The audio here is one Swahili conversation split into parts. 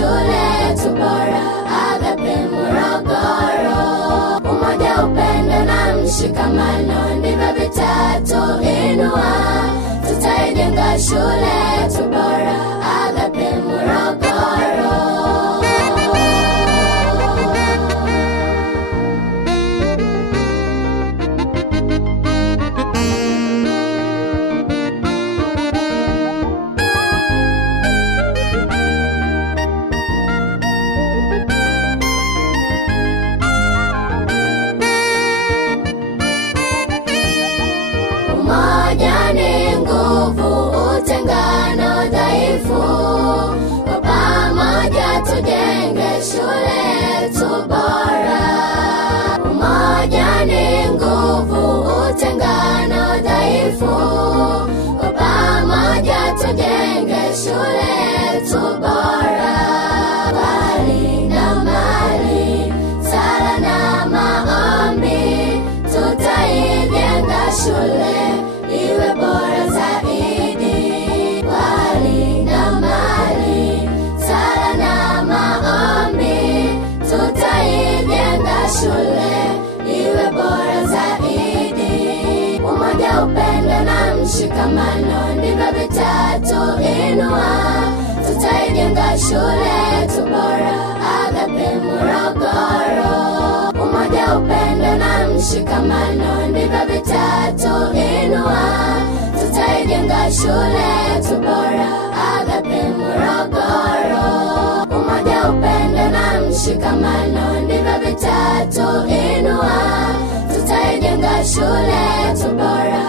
shule yetu bora, Agape Morogoro. Umoja, upendo na mshikamano ndivyo vitatuinua, tutaijenga shule yetu bora, Agape Morogoro. Umoja ni nguvu, utengano dhaifu. Kwa pamoja tujenge shule yetu bora. Umoja ni nguvu, utengano dhaifu. Kwa pamoja tujenge shule yetu bora. Bali na mali, sala na maombi, tutaijenga shule iwe bora zaidi. Wali na mali, sala na maombi, tutaijenga shule iwe bora zaidi. Umoja, upendo na mshikamano ndivyo vitatuinua, tutaijenga shule yetu bora, Agape Morogoro. Umoja, upendo na mshikamano ndivyo vitatuinua, tutaijenga shule yetu bora, Agape Morogoro. Umoja, upendo na mshikamano ndivyo vitatuinua, tutaijenga shule yetu bora,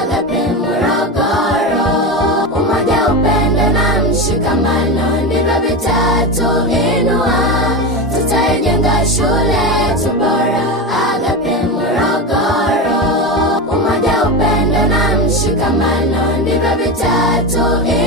Agape Morogoro. Umoja, upendo na mshikamano ndivyo vitatuinua, tutaijenga shule yetu bora, Agape Morogoro. Umoja, upendo na mshikamano ndivyo vitatuinua